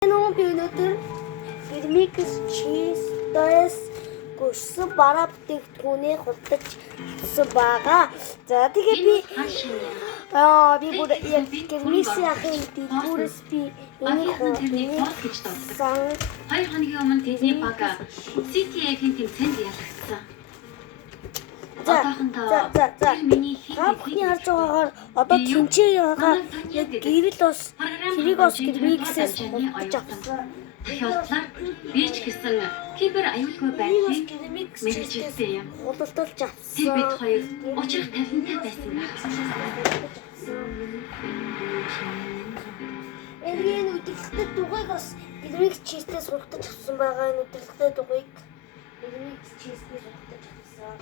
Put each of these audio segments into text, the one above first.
Энэ би өнөөдөр Remix Cheese-ээс гүшсэн бараа бүтээгдэхүүнээ худалдаж авсан байгаа. За тэгээ би бүр яг Remix-ийн ахын дэлгүүрээс би энийг худалдсан. 2 хоногийн өмнө тэдний баг CTA-ийн тэмцээнд ялагдсан. За миний хин харж байгаагаар одоо тэнцээ байгаа яг гэрэл бас тэрийг бас Remix-ээс худалдаж авсан. Тохиолдлоор би ч гэсэн кибер аюулгүй байдлыг мэргэжилсэн юм. Худалдаж авсан. Тэр бид хоёр учрах тавилантай байсан байх. Энэ үдирхтэй дугуйг бас Remix Cheese-ээс худалдаж авсан байгаа. Энэ үдирхтэй дугуйг Remix Cheese-ээс худалдаж авсан.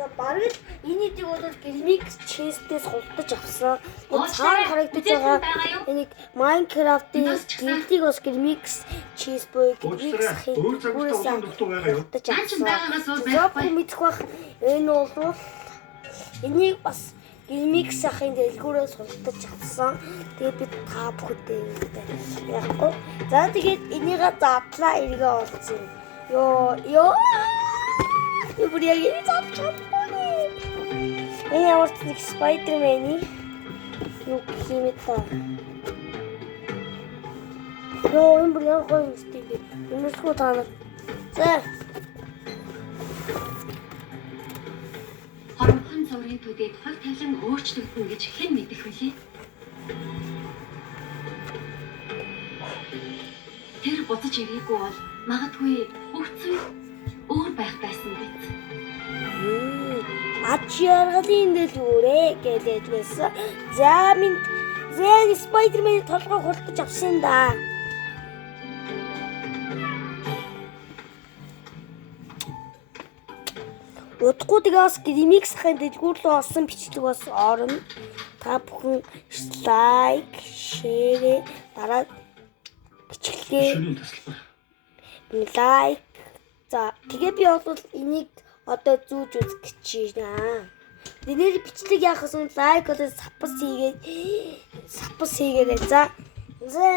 За бараг энийг бол Remix Cheese-ээс худалдаж авсан. Цаана харагдаж байгаа энийг Minecraft-ийн гэрэлтийг бас Remix Cheese буюу Remix-ийн бүрээс худалдаж авсан. Яг мэдэх бах энэ бол энийг бас Remix ахын дэлгүүрээс худалдаж авсан. Тэгээд бид та бүхэндээ яахгүй. За тэгээд энийг задлаа эргээ олцсон. Йоо. Бүр яг энэ задлаа. Энэ ямар ч нэг Spider-Man-ий юу гэх юм та. Йоо энэ бүр яг гоё юм стил. Өнөөсгөө таанаа. За. Хоромхон зургийн төдийд хол тавилан өөрчлөгдөн гэж хэн мэдэх вүлээ? Тэр буцаж ирээгүй бол магадгүй бүх зүйл өөр байх байсан биз. Ач яргалын дэлгүүрээ гэлээд байсан. За зэн Spider-Man толгой хурдаж авсан да. Удахгүй тэгээс Remix ахын дэлгүүр рүү олсон бичлэг бас орно. Та бүхэн лайк, шеэр дараа бичлэгээ лайк. За тэгээ би бол энийг одоо зүүж үзэх гэж байна. Дэнэр бичлэг яахаас өмнө лайк болоо сапс хийгээрэй. За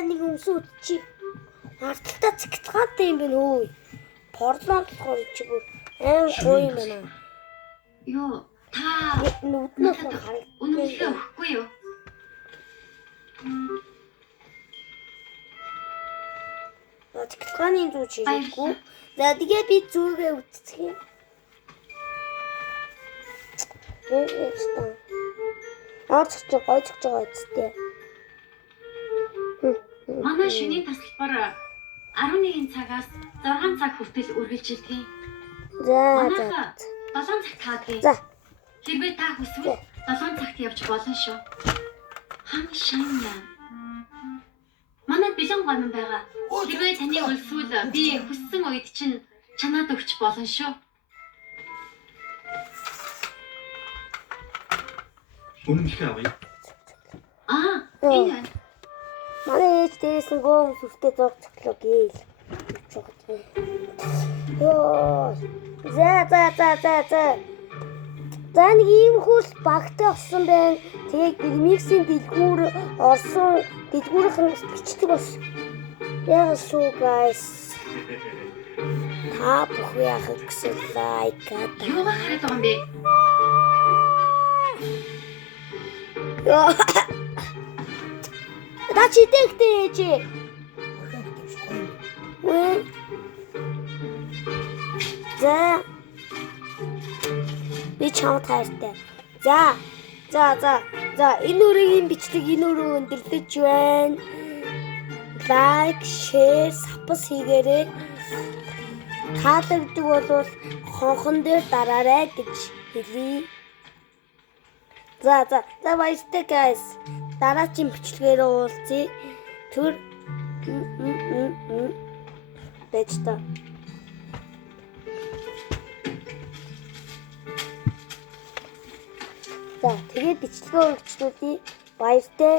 нэг өмсөө чи харталтаа цэгцгаатай юм байна өө. Порнол болохоор чи бүр аим гоё юм байна. Йоо та нүднээс харагдав. Үнэхээр өгөхгүй юу? Цэгцгааны зүүж хийгээгүй. За тэгээ би зүүгээ үтцэх юм. Аач гойч байгаа үсттэй. Манай шөнийн тасалбар 11 цагаас 6 цаг хүртэл үргэлжилдэг. За. 7 цагт хаадаг. За. Хэрвээ та хүсвэл 7 цагт явж болно шүү. Хан шаня. Манай бэлэн гомн байгаа. Хэрвээ таны үлсвэл би хүссэн үед чинь чанаад өгч болно шүү. Үнэн их авъя. Энэ Манай ээж дээрээс нь гоо сүртэй зог цоглоо гээл. Йоо. За. За нэг ийм хөл багтаа авсан байна. Тэгээд Remix-ийн дэлгүүр орсон дэлгүүрийн бичлэг бас яа шүү guys. Та бүхэн яах гэсэн лайк юу хараад байгаа юм бэ? Да читэхтэй чи. За. Би чамд хайртай. За. Энэ үрийн бичлэг энэ өрөө өндөрлөж байна. Лайк, шеэр, сабс хийгээрэй. Таалагддаг бол хонхон дээр дараарай гэж хэлье. За баяртай guys. Дараагийн бичлэгээр уулзъя. Түр байж та. За тэгээд бичлэгээ өргөжлүүлье. Баяртай.